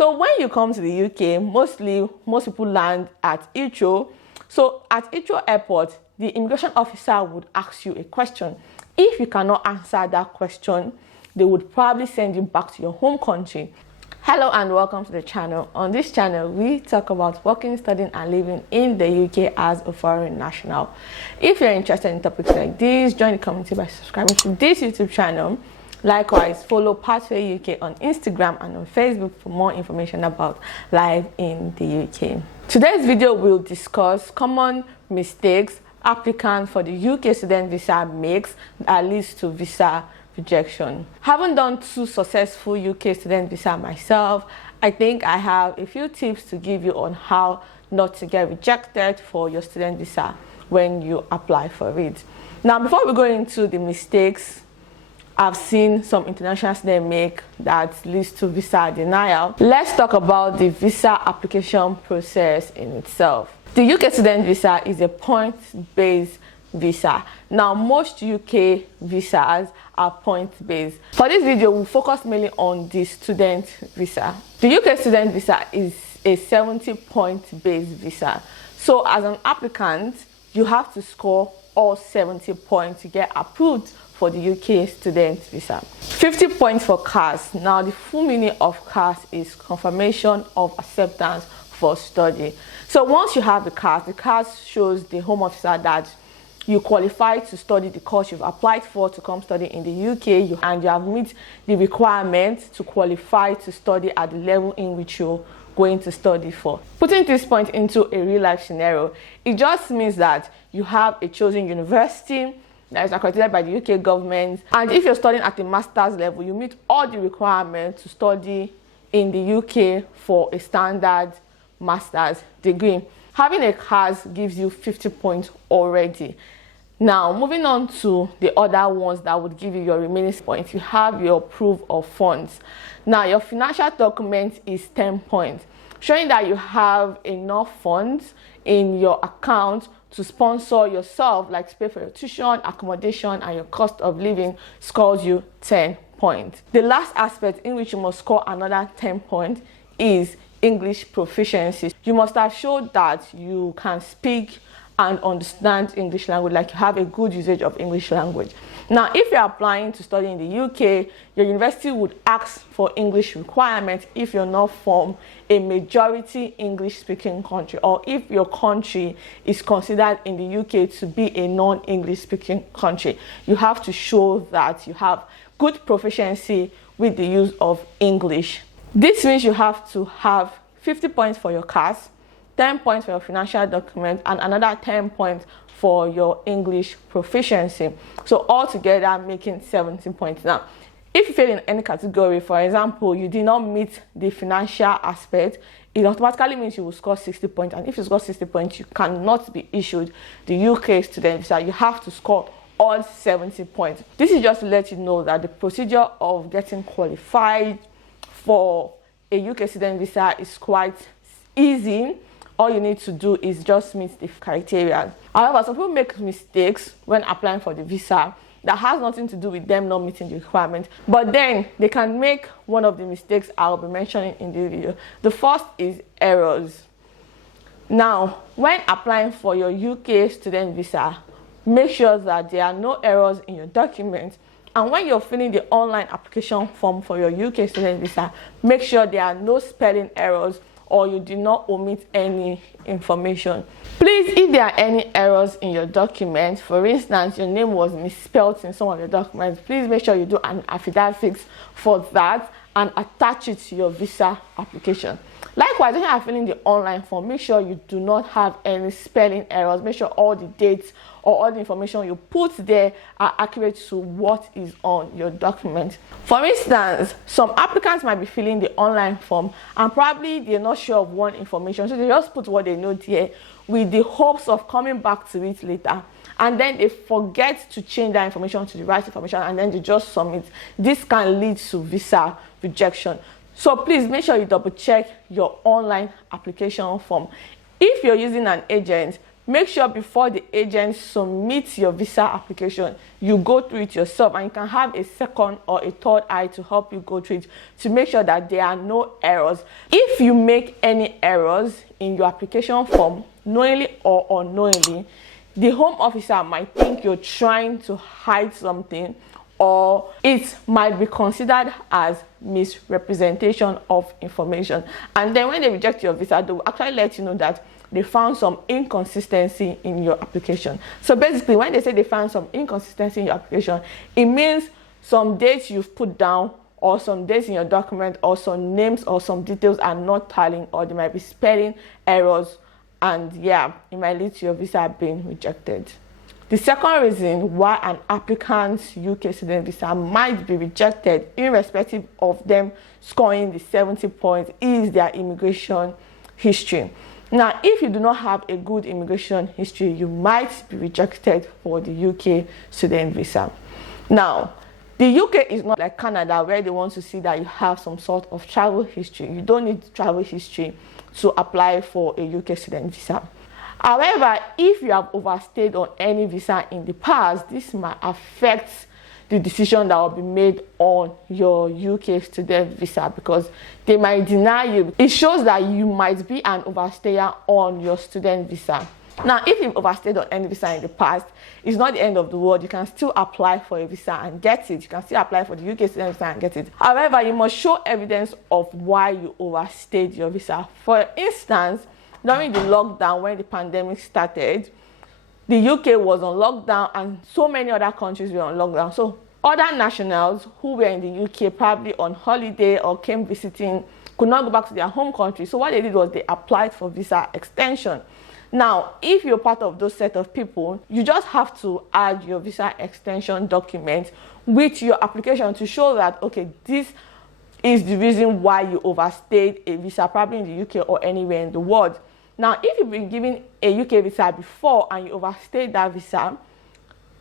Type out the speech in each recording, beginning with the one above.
So when you come to the UK, most people land at Heathrow. So at Heathrow Airport, the immigration officer would ask you a question. If you cannot answer that question, they would probably send you back to your home country. Hello and welcome to the channel. On this channel, we talk about working, studying and living in the UK as a foreign national. If you're interested in topics like this, join the community by subscribing to this YouTube channel. Likewise, follow Pathway UK on Instagram and on Facebook for more information about life in the UK. Today's video will discuss common mistakes applicants for the UK student visa makes that leads to visa rejection. Having done 2 successful UK student visa myself, I think I have a few tips to give you on how not to get rejected for your student visa when you apply for it. Now, before we go into the mistakes I've seen some international students make that leads to visa denial, let's talk about the visa application process in itself. The UK student visa is a point-based visa. Now, most UK visas are point-based. For this video, we'll focus mainly on the student visa. The UK student visa is a 70-point based visa. So as an applicant, you have to score all 70 points to get approved for the UK student visa. 50 points for CAS. Now, the full meaning of CAS is confirmation of acceptance for study. So once you have the CAS shows the home officer that you qualify to study the course you've applied for to come study in the UK, and you have met the requirements to qualify to study at the level in which you're going to study for. Putting this point into a real life scenario, it just means that you have a chosen university that is accredited by the UK government, and if you're studying at the master's level, you meet all the requirements to study in the UK for a standard master's degree. Having a CAS gives you 50 points already. Now, moving on to the other ones that would give you your remaining points, you have your proof of funds. Now, your financial document is 10 points, showing that you have enough funds in your account to sponsor yourself, like to pay for your tuition, accommodation, and your cost of living, scores you 10 points. The last aspect in which you must score another 10 points is English proficiency. You must have showed that you can speak and understand English language, like you have a good usage of English language. Now, if you're applying to study in the UK, your university would ask for English requirements if you're not from a majority English speaking country, or if your country is considered in the UK to be a non-English speaking country. You have to show that you have good proficiency with the use of English. This means you have to have 50 points for your CAS, 10 points for your financial document, and another 10 points for your English proficiency. So altogether making 70 points. Now, if you fail in any category, for example, you did not meet the financial aspect, it automatically means you will score 60 points. And if you score 60 points, you cannot be issued the UK student visa. You have to score all 70 points. This is just to let you know that the procedure of getting qualified for a UK student visa is quite easy. All you need to do is just meet the criteria. However, some people make mistakes when applying for the visa that has nothing to do with them not meeting the requirement, but then they can make one of the mistakes I'll be mentioning in this video. The first is errors. Now, when applying for your UK student visa, make sure that there are no errors in your documents. And when you're filling the online application form for your UK student visa, make sure there are no spelling errors or you do not omit any information. Please, if there are any errors in your document, for instance, your name was misspelled in some of your documents, please make sure you do an affidavit for that and attach it to your visa application. Likewise, when you are filling the online form, make sure you do not have any spelling errors. Make sure all the dates or all the information you put there are accurate to what is on your document. For instance, some applicants might be filling the online form and probably they're not sure of one information, so they just put what they know there with the hopes of coming back to it later, and then they forget to change that information to the right information and then they just submit. This can lead to visa rejection. So please make sure you double check your online application form. If you're using an agent, make sure before the agent submits your visa application, you go through it yourself, and you can have a second or a third eye to help you go through it to make sure that there are no errors. If you make any errors in your application form, knowingly or unknowingly, the home officer might think you're trying to hide something, or it might be considered as misrepresentation of information. And then when they reject your visa, they will actually let you know that they found some inconsistency in your application. So basically, when they say they found some inconsistency in your application, it means some dates you've put down, or some dates in your document, or some names or some details are not tallying, or there might be spelling errors, and yeah, it might lead to your visa being rejected. The second reason why an applicant's UK student visa might be rejected, irrespective of them scoring the 70 points, is their immigration history. Now, if you do not have a good immigration history, you might be rejected for the UK student visa. Now, the UK is not like Canada, where they want to see that you have some sort of travel history. You don't need travel history to apply for a UK student visa. However, if you have overstayed on any visa in the past, this might affect the decision that will be made on your UK student visa, because they might deny you. It shows that you might be an overstayer on your student visa. Now, if you've overstayed on any visa in the past, it's not the end of the world. You can still apply for a visa and get it. You can still apply for the UK student visa and get it. However, you must show evidence of why you overstayed your visa. For instance, during the lockdown, when the pandemic started, the UK was on lockdown and so many other countries were on lockdown. So other nationals who were in the UK, probably on holiday or came visiting, could not go back to their home country. So what they did was they applied for visa extension. Now, if you're part of those set of people, you just have to add your visa extension document with your application to show that, okay, this is the reason why you overstayed a visa, probably in the UK or anywhere in the world. Now, if you've been given a UK visa before and you overstayed that visa,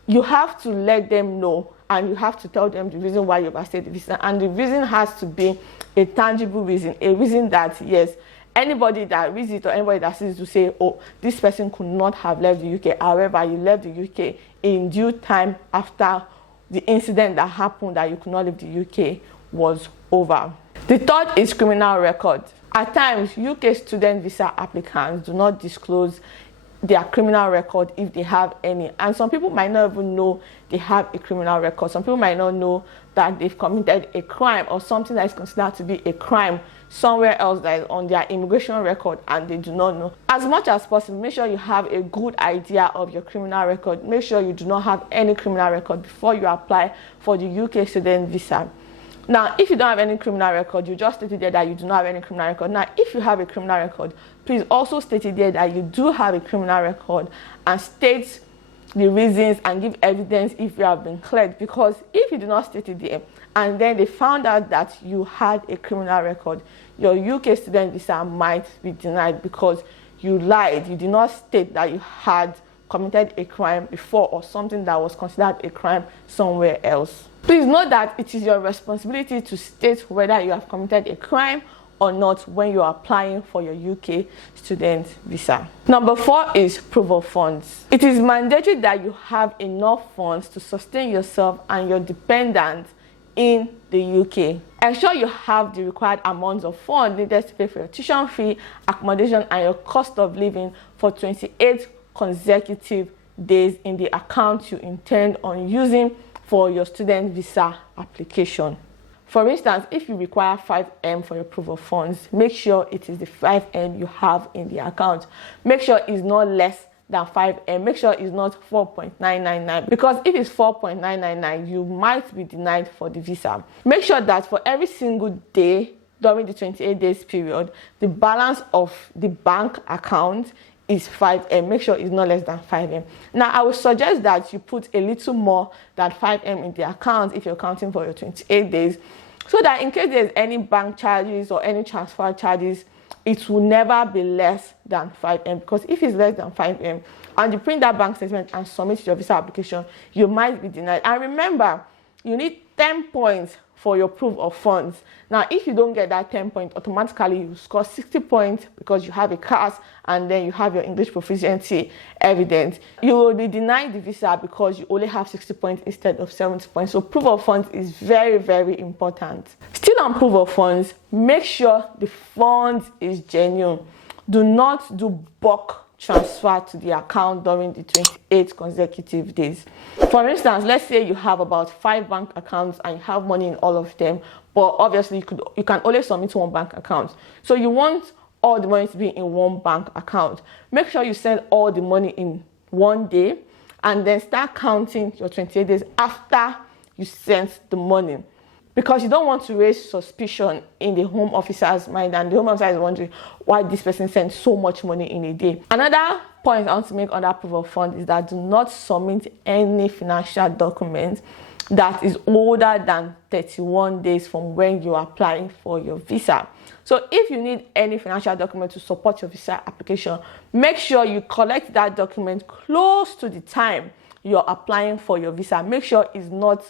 you have to let them know, and you have to tell them the reason why you overstayed the visa. And the reason has to be a tangible reason, a reason that, yes, anybody that reads it or anybody that sees it will say, oh, this person could not have left the UK. However, you left the UK in due time after the incident that happened that you could not leave the UK was over. The third is criminal record. At times, UK student visa applicants do not disclose their criminal record if they have any. And some people might not even know they have a criminal record. Some people might not know that they've committed a crime or something that is considered to be a crime somewhere else that is on their immigration record, and they do not know. As much as possible, make sure you have a good idea of your criminal record. Make sure you do not have any criminal record before you apply for the UK student visa. Now, if you don't have any criminal record, you just stated there that you do not have any criminal record. Now, if you have a criminal record, please also state it there that you do have a criminal record, and state the reasons and give evidence if you have been cleared. Because if you do not state it there, and then they found out that you had a criminal record, your UK student visa might be denied because you lied. You did not state that you had committed a crime before, or something that was considered a crime somewhere else. Please note that it is your responsibility to state whether you have committed a crime or not when you are applying for your UK student visa. Number 4 is proof of funds. It is mandatory that you have enough funds to sustain yourself and your dependents in the UK. Ensure you have the required amounts of funds needed to pay for your tuition fee, accommodation, and your cost of living for 28 consecutive days in the account you intend on using for your student visa application. For instance, if you require 5M for your proof of funds, make sure it is the 5M you have in the account. Make sure it's not less than 5M. Make sure it's not 4.999, because if it's 4.999, you might be denied for the visa. Make sure that for every single day during the 28 days period, the balance of the bank account is 5M. Make sure it's not less than 5M. Now, I would suggest that you put a little more than 5M in the account if you're counting for your 28 days, so that in case there's any bank charges or any transfer charges, it will never be less than 5M. Because if it's less than 5M and you print that bank statement and submit your visa application, you might be denied. And remember, you need 10 points for your proof of funds. Now, if you don't get that 10 points, automatically you score 60 points because you have a CAS and then you have your English proficiency evidence. You will be denied the visa because you only have 60 points instead of 70 points. So proof of funds is very, very important. Still on proof of funds, make sure the funds is genuine. Do not do bulk transfer to the account during the 28 consecutive days. For instance, let's say you have about 5 bank accounts and you have money in all of them, but obviously you can only submit one bank account. So you want all the money to be in one bank account. Make sure you send all the money in one day and then start counting your 28 days after you sent the money, because you don't want to raise suspicion in the home officer's mind, and the home officer is wondering why this person sent so much money in a day. Another point I want to make on that proof of fund is that do not submit any financial document that is older than 31 days from when you are applying for your visa. So if you need any financial document to support your visa application, make sure you collect that document close to the time you're applying for your visa. Make sure it's not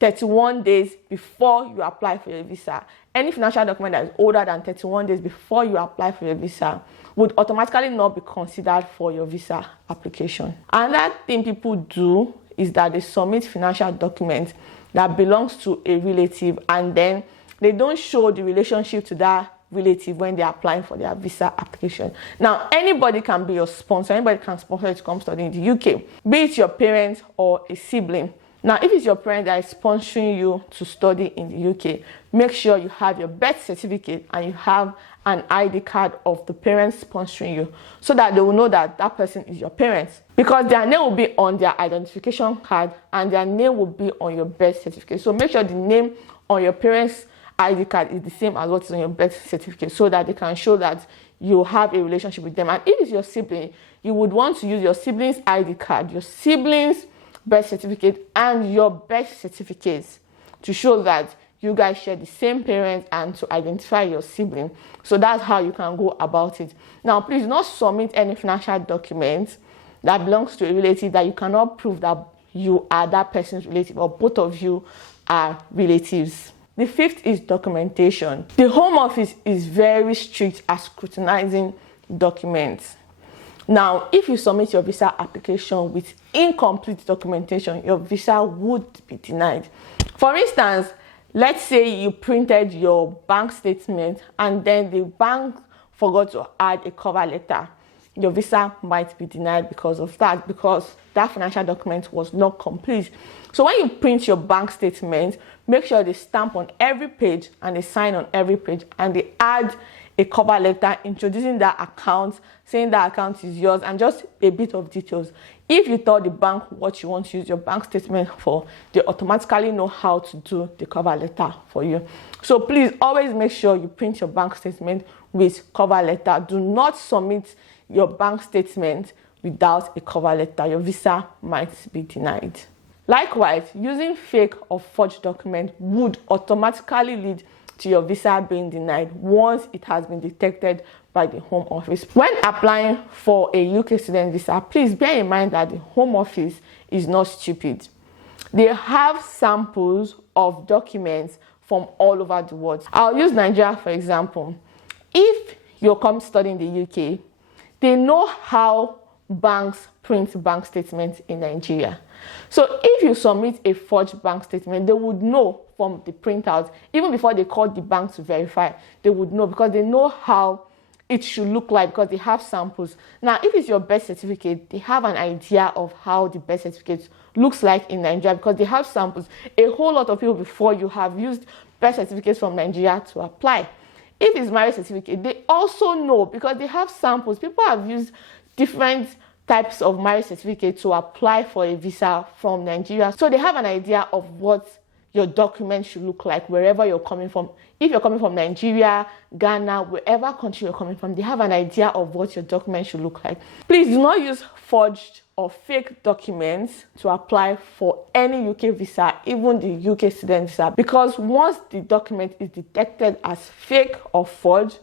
31 days before you apply for your visa. Any financial document that is older than 31 days before you apply for your visa would automatically not be considered for your visa application. Another thing people do is that they submit financial documents that belongs to a relative and then they don't show the relationship to that relative when they're applying for their visa application. Now, anybody can be your sponsor. Anybody can sponsor you to come study in the UK, be it your parents or a sibling. Now, if it's your parent that is sponsoring you to study in the UK, make sure you have your birth certificate and you have an ID card of the parents sponsoring you so that they will know that that person is your parent, because their name will be on their identification card and their name will be on your birth certificate. So make sure the name on your parents' ID card is the same as what is on your birth certificate so that they can show that you have a relationship with them. And if it's your sibling, you would want to use your sibling's ID card, your sibling's birth certificate and your birth certificates to show that you guys share the same parents and to identify your sibling. So that's how you can go about it. Now, please do not submit any financial documents that belongs to a relative that you cannot prove that you are that person's relative or both of you are relatives. The fifth is documentation. The Home Office is very strict at scrutinizing documents. Now, if you submit your visa application with incomplete documentation, your visa would be denied. For instance, let's say you printed your bank statement and then the bank forgot to add a cover letter. Your visa might be denied because of that, because that financial document was not complete. So when you print your bank statement, make sure they stamp on every page and they sign on every page and they add a cover letter introducing that account, saying that account is yours, and just a bit of details. If you tell the bank what you want to use your bank statement for, they automatically know how to do the cover letter for you. So please always make sure you print your bank statement with cover letter. Do not submit your bank statement without a cover letter. Your visa might be denied. Likewise, using fake or forged documents would automatically lead to your visa being denied once it has been detected by the Home Office. When applying for a UK student visa, please bear in mind that the Home Office is not stupid. They have samples of documents from all over the world. I'll use Nigeria for example. If you're come study in the UK, they know how banks print bank statements in Nigeria. So if you submit a forged bank statement, they would know from the printout, even before they call the bank to verify, they would know because they know how it should look like because they have samples. Now, if it's your birth certificate, they have an idea of how the birth certificate looks like in Nigeria because they have samples. A whole lot of people before you have used birth certificates from Nigeria to apply. If it's marriage certificate, they also know because they have samples. People have used different types of marriage certificate to apply for a visa from Nigeria. So they have an idea of what your document should look like wherever you're coming from. If you're coming from Nigeria, Ghana, wherever country you're coming from, they have an idea of what your document should look like. Please do not use forged or fake documents to apply for any UK visa, even the UK student visa, because once the document is detected as fake or forged,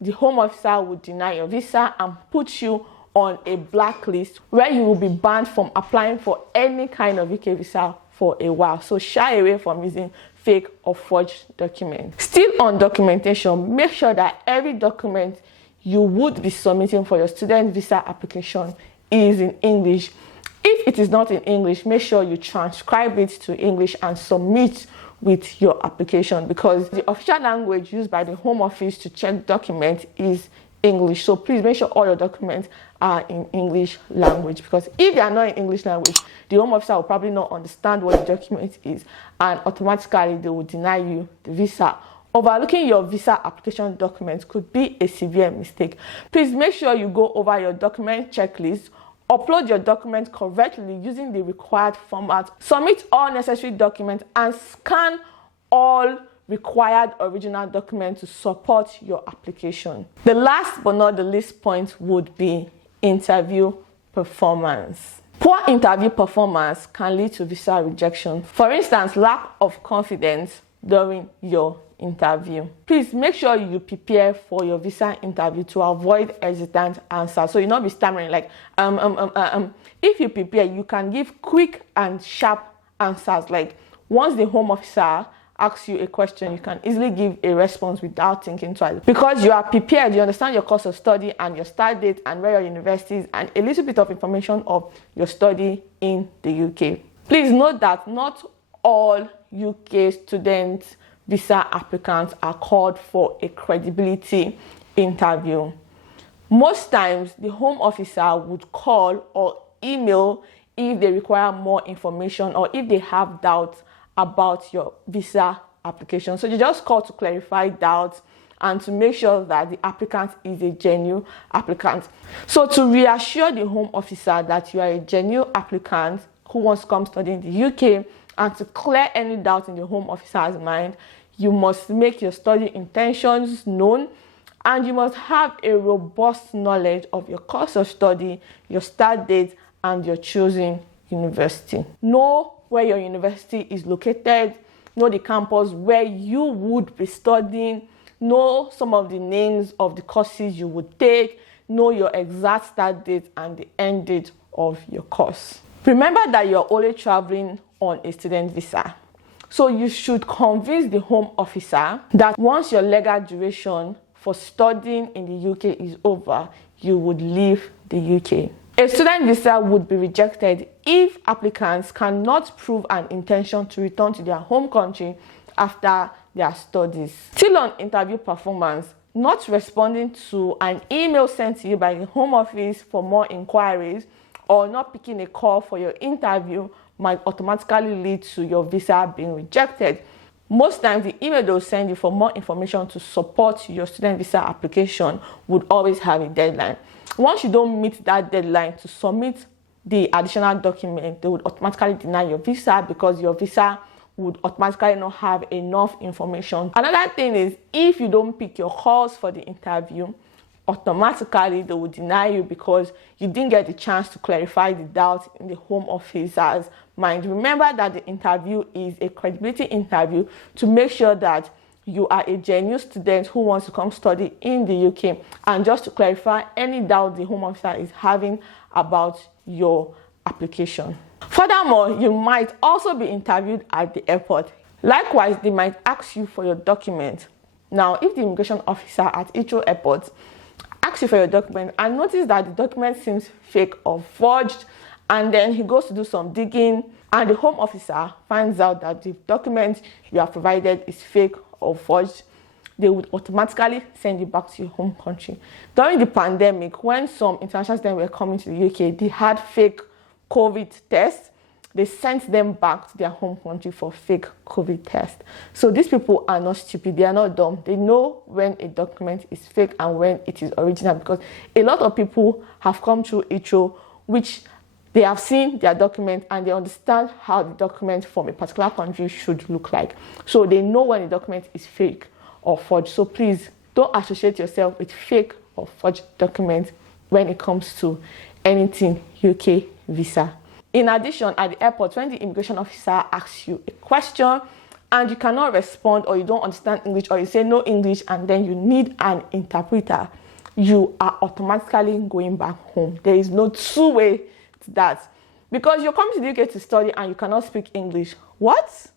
the Home Officer will deny your visa and put you on a blacklist where you will be banned from applying for any kind of UK visa for a while. So shy away from using fake or forged document. Still on documentation, make sure that every document you would be submitting for your student visa application is in English. If it is not in English, make sure you transcribe it to English and submit with your application, because the official language used by the Home Office to check documents is English. So please make sure all your documents are in English language, because if they are not in English language, the Home Officer will probably not understand what the document is, and automatically they will deny you the visa. Overlooking your visa application documents could be a severe mistake. Please make sure you go over your document checklist, upload your document correctly using the required format, submit all necessary documents, and scan all required original documents to support your application. The last but not the least point would be interview performance. Poor interview performance can lead to visa rejection. For instance, lack of confidence during your interview. Please make sure you prepare for your visa interview to avoid hesitant answers. So you not be stammering like If you prepare, you can give quick and sharp answers. Like once the Home Officer asks you a question, you can easily give a response without thinking twice, because you are prepared. You understand your course of study and your start date and where your university is and a little bit of information of your study in the UK. Please note that not all UK students visa applicants are called for a credibility interview. Most times the Home Officer would call or email if they require more information or if they have doubts about your visa application. So you just call to clarify doubts and to make sure that the applicant is a genuine applicant. So to reassure the Home Officer that you are a genuine applicant who wants to come study in the UK, and to clear any doubt in the Home Officer's mind, you must make your study intentions known, and you must have a robust knowledge of your course of study, your start date, and your choosing university. Know where your university is located, know the campus where you would be studying, know some of the names of the courses you would take, know your exact start date and the end date of your course. Remember that you're only traveling on a student visa. So you should convince the Home Officer that once your legal duration for studying in the UK is over, you would leave the UK. A student visa would be rejected if applicants cannot prove an intention to return to their home country after their studies. Still on interview performance, not responding to an email sent to you by the Home Office for more inquiries or not picking a call for your interview might automatically lead to your visa being rejected. Most times the email they'll send you for more information to support your student visa application would always have a deadline. Once you don't meet that deadline to submit the additional document, they would automatically deny your visa because your visa would automatically not have enough information. Another thing is, if you don't pick your calls for the interview, automatically they will deny you because you didn't get the chance to clarify the doubt in the Home Officer's mind. Remember that the interview is a credibility interview to make sure that you are a genuine student who wants to come study in the UK, and just to clarify any doubt the Home Officer is having about your application. Furthermore, you might also be interviewed at the airport. Likewise, they might ask you for your document. Now, if the immigration officer at Heathrow Airport asks you for your document and notice that the document seems fake or forged, and then he goes to do some digging and the Home Officer finds out that the document you have provided is fake or forged, they would automatically send you back to your home country. During the pandemic, when some international students were coming to the UK, they had fake COVID tests. They sent them back to their home country for fake COVID tests. So these people are not stupid. They are not dumb. They know when a document is fake and when it is original, because a lot of people have come through Heathrow, which they have seen their document and they understand how the document from a particular country should look like. So they know when a document is fake or forged. So please don't associate yourself with fake or forged documents when it comes to anything UK visa. In addition, at the airport, when the immigration officer asks you a question and you cannot respond, or you don't understand English, or you say no English and then you need an interpreter, you are automatically going back home. There is no two-way to that, because you're coming to the UK to study and you cannot speak English. What?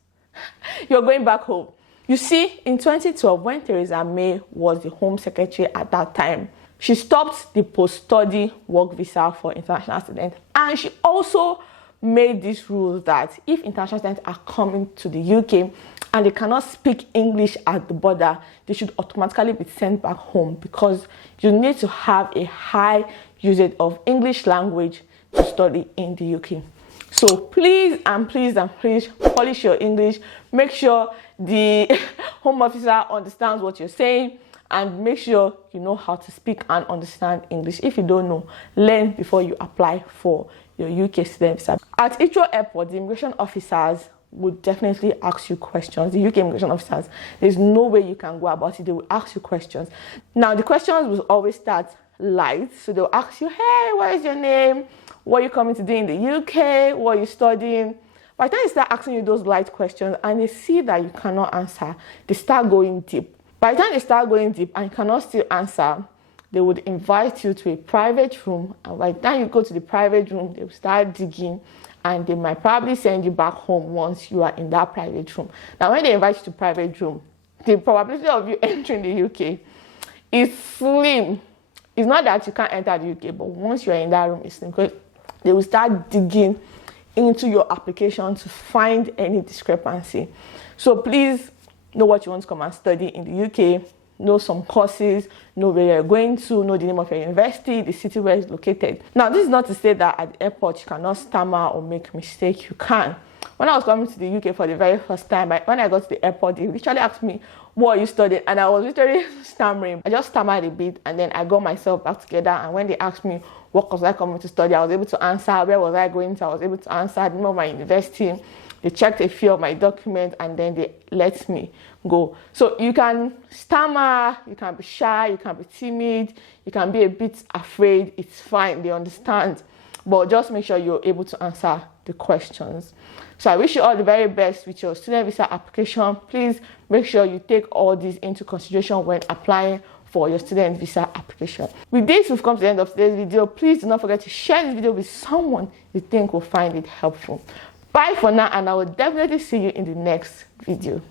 you're going back home. You see, in 2012, when Theresa May was the Home Secretary at that time, she stopped the post-study work visa for international students, and she also made this rule that if international students are coming to the UK and they cannot speak English at the border, they should automatically be sent back home, because you need to have a high usage of English language to study in the UK. So please polish your English. Make sure the home officer understands what you're saying, and make sure you know how to speak and understand English. If you don't know, learn before you apply for your UK student visa. At Heathrow Airport, the immigration officers would definitely ask you questions. The UK immigration officers, there's no way you can go about it. They will ask you questions. Now, the questions will always start light. So they'll ask you, hey, what is your name? What are you coming to do in the UK? What are you studying? By the time they start asking you those light questions and they see that you cannot answer, they start going deep. By the time they start going deep and you cannot still answer, they would invite you to a private room. And by the time you go to the private room, they will start digging, and they might probably send you back home once you are in that private room. Now, when they invite you to private room, the probability of you entering the UK is slim. It's not that you can't enter the UK, but once you're in that room, it's slim, because they will start digging into your application to find any discrepancy. So please know what you want to come and study in the UK, know some courses, know where you're going to, know the name of your university, the city where it's located. Now, this is not to say that at the airport you cannot stammer or make mistakes. You can. When I was coming to the UK for the very first time, when I got to the airport, they literally asked me, what are you studying? And I was literally stammering. I just stammered a bit, and then I got myself back together. And when they asked me what was I coming to study, I was able to answer. Where was I going to? I was able to answer. The name of my university. They checked a few of my documents, and then they let me go. So you can stammer, you can be shy, you can be timid, you can be a bit afraid. It's fine, they understand. But just make sure you're able to answer the questions. So I wish you all the very best with your student visa application. Please make sure you take all these into consideration when applying for your student visa application. With this, we've come to the end of today's video. Please do not forget to share this video with someone you think will find it helpful. Bye for now, and I will definitely see you in the next video.